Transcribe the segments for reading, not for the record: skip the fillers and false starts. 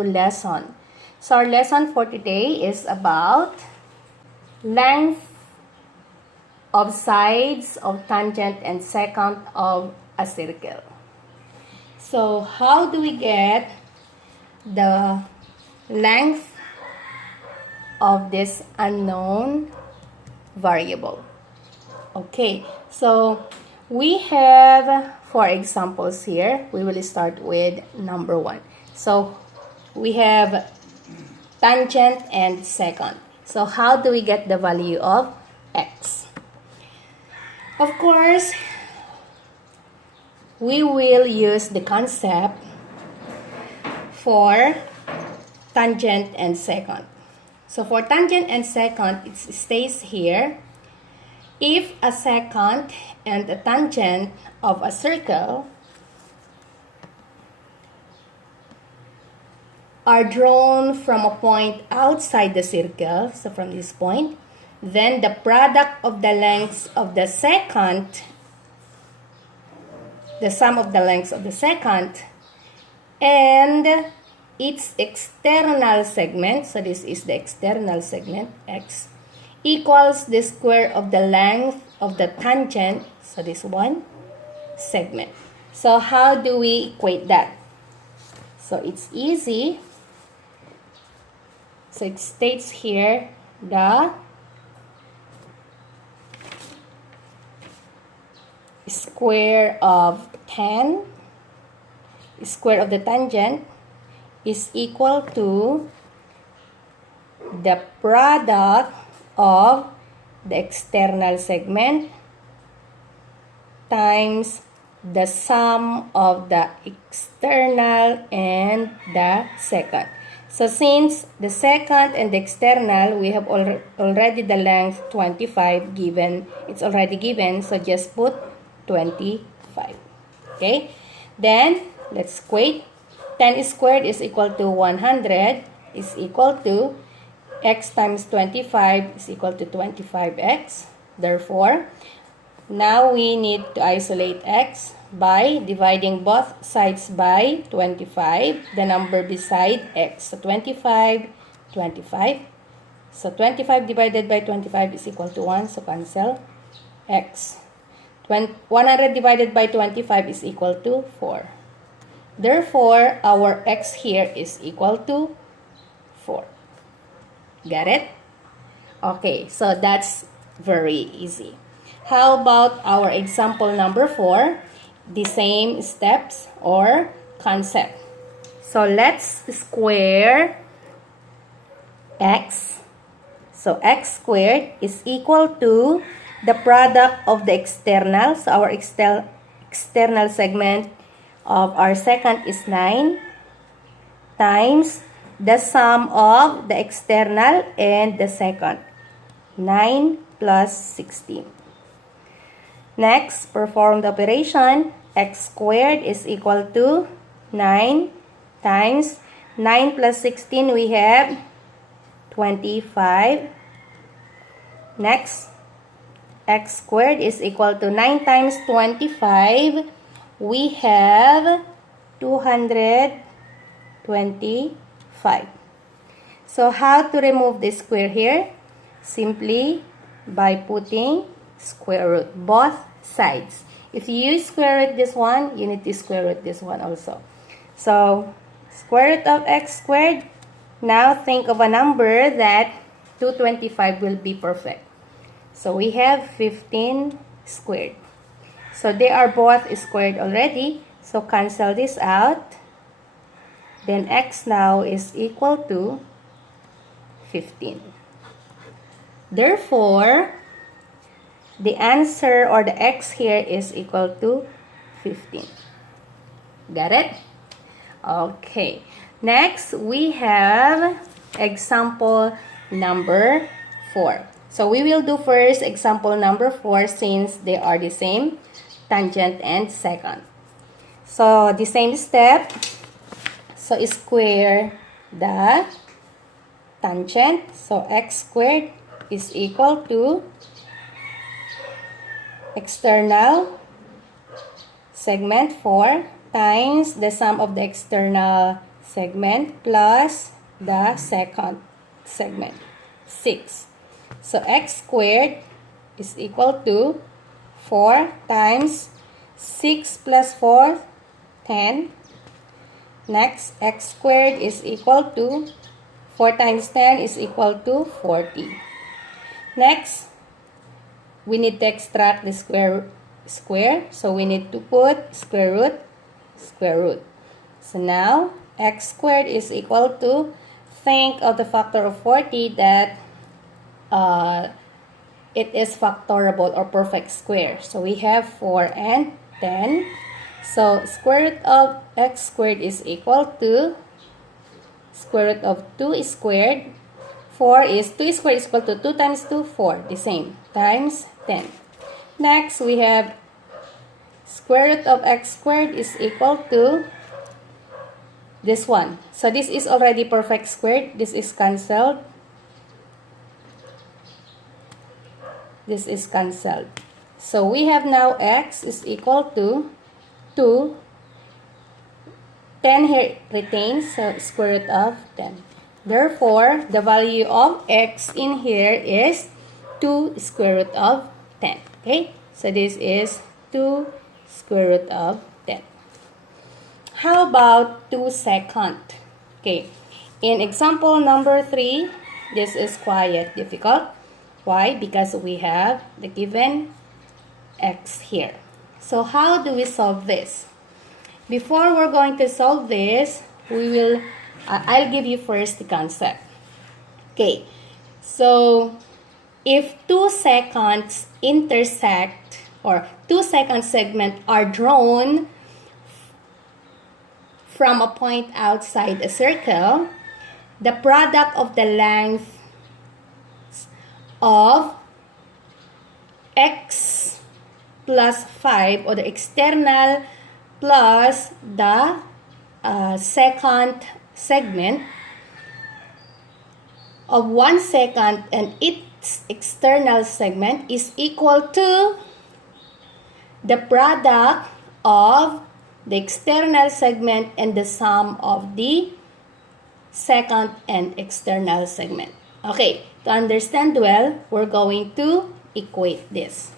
lesson. So our lesson for today is about length of sides of tangent and secant of a circle. So how do we get the length of this unknown variable? Okay, so we have 4 examples here. We will start with number 1. So we have tangent and secant. So how do we get the value of x? Of course, we will use the concept for tangent and secant. So for tangent and secant, it stays here. If a secant and a tangent of a circle are drawn from a point outside the circle, so from this point, then the product of the lengths of the secant, the sum of the lengths of the secant, and its external segment, so this is the external segment, x, equals the square of the length of the tangent, so this one, segment. So how do we equate that? So it's easy. So it states here the square of square of the tangent is equal to the product of the external segment times the sum of the external and the secant. So since the secant and the external, we have already the length 25 given, it's already given, so just put 25. Okay, then let's equate. 10 squared is equal to 100 is equal to x times 25 is equal to 25x. Therefore, now we need to isolate x by dividing both sides by 25, the number beside x. So 25, 25. So 25 divided by 25 is equal to 1, so cancel x. 100 divided by 25 is equal to 4. Therefore, our x here is equal to 4. Got it? Okay, so that's very easy. How about our example number 4? The same steps or concept. So let's square x. So x squared is equal to the product of the external. So our external segment of our secant is 9 times the sum of the external and the secant. 9 plus 16. Next, perform the operation. X squared is equal to 9 times 9 plus 16, we have 25. Next, x squared is equal to 9 times 25. We have 225. So how to remove the square here? Simply by putting square root both sides. If you use square root this one, you need to square root this one also. So square root of x squared. Now think of a number that 225 will be perfect. So we have 15 squared. So they are both squared already. So cancel this out. Then x now is equal to 15. Therefore, the answer or the x here is equal to 15. Got it? Okay. Next, we have example number 4. So we will do first example number 4 since they are the same, tangent and secant. So the same step. So square the tangent. So x squared is equal to external segment 4 times the sum of the external segment plus the second segment, 6. So x squared is equal to 4 times 6 plus 4, 10. Next, x squared is equal to 4 times 10 is equal to 40. Next, we need to extract the square. So we need to put square root. So now, x squared is equal to, think of the factor of 40 that it is factorable or perfect square. So we have 4 and 10. So square root of x squared is equal to square root of 2 squared. 2 squared is equal to 2 times 2, 4. The same. Times 10. Next, we have square root of x squared is equal to this one. So this is already perfect squared. This is cancelled. This is cancelled. So we have now x is equal to 2. 10 here retains, so square root of 10. Therefore, the value of x in here is 2 square root of 10. Okay? So this is 2 square root of 10. How about 2 second? Okay. In example number 3, this is quite difficult. Why? Because we have the given x here. So how do we solve this? Before we're going to solve this, I'll give you first the concept. Okay, so if 2 seconds intersect or 2 second segment are drawn from a point outside a circle, the product of the length of x plus 5 or the external plus the second segment of 1 second and its external segment is equal to the product of the external segment and the sum of the second and external segment. Okay, to understand well, we're going to equate this.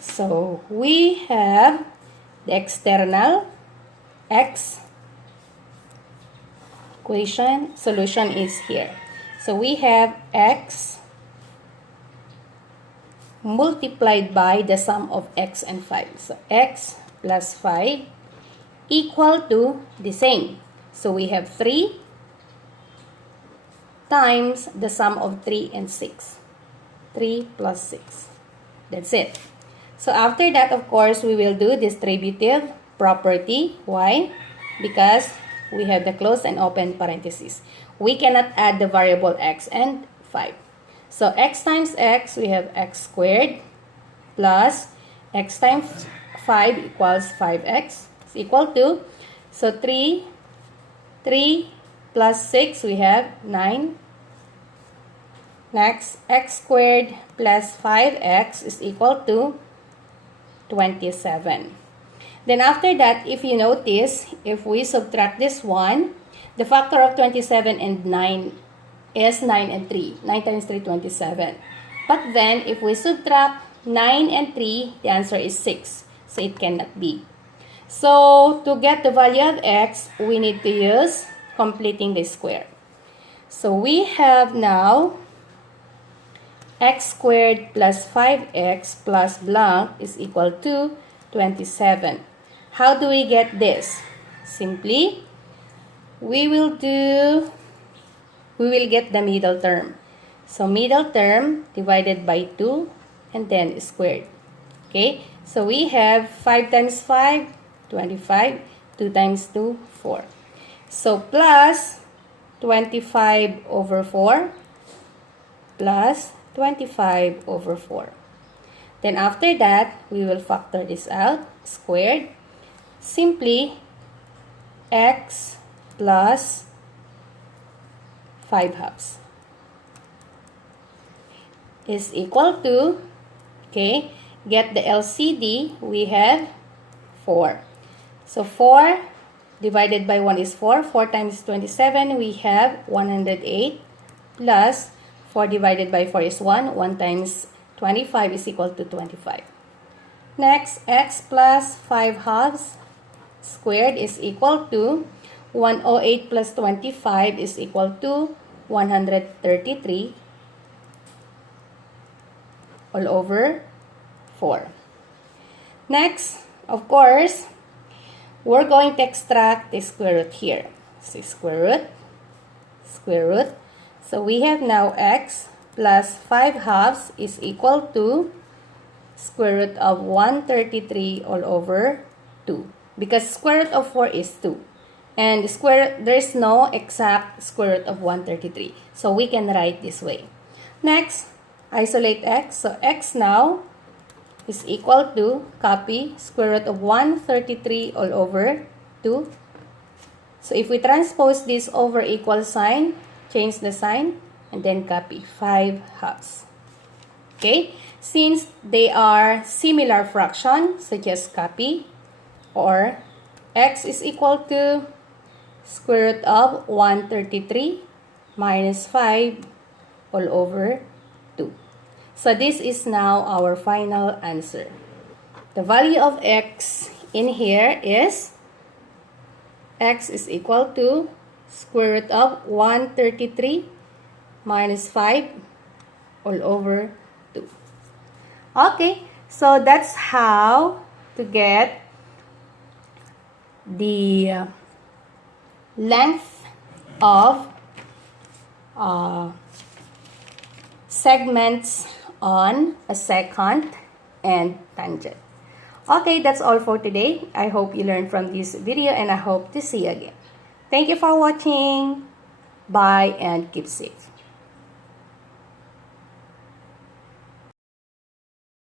So we have the external x equation. Solution is here. So we have x multiplied by the sum of x and 5. So x plus 5 equal to the same. So we have 3 times the sum of 3 and 6. 3 plus 6. That's it. So after that, of course, we will do distributive property. Why? Because we have the close and open parentheses. We cannot add the variable x and 5. So x times x, we have x squared plus x times 5 equals 5x. It's equal to, so 3 plus 6, we have 9. Next, x squared plus 5x is equal to 27. Then after that, if you notice, if we subtract this one, the factor of 27 and 9 is 9 and 3. 9 times 3, 27. But then, if we subtract 9 and 3, the answer is 6. So it cannot be. So to get the value of x, we need to use completing the square. So we have now x squared plus 5x plus blank is equal to 27. How do we get this? Simply, we will get the middle term. So middle term divided by 2 and then squared. Okay, so we have 5 times 5, 25, 2 times 2, 4. So plus 25 over 4 plus 25 over 4. Then after that, we will factor this out, squared. Simply, x plus 5 halves is equal to, okay, get the LCD, we have 4. So 4 divided by 1 is 4. 4 times 27, we have 108 plus 4 divided by 4 is 1. 1 times 25 is equal to 25. Next, x plus 5 halves squared is equal to 108 plus 25 is equal to 133 all over 4. Next, of course, we're going to extract the square root here. So square root. So we have now x plus 5 halves is equal to square root of 133 all over 2. Because square root of 4 is 2. And there's no exact square root of 133. So we can write this way. Next, isolate x. So x now is equal to, copy, square root of 133 all over 2. So if we transpose this over equal sign, change the sign, and then copy 5 halves. Okay? Since they are similar fractions, so just copy, or x is equal to square root of 133 minus 5 all over 2. So this is now our final answer. The value of x in here is x is equal to square root of 133 minus 5 all over 2. Okay, so that's how to get the length of segments on a secant and tangent. Okay, that's all for today. I hope you learned from this video and I hope to see you again. Thank you for watching. Bye and keep safe.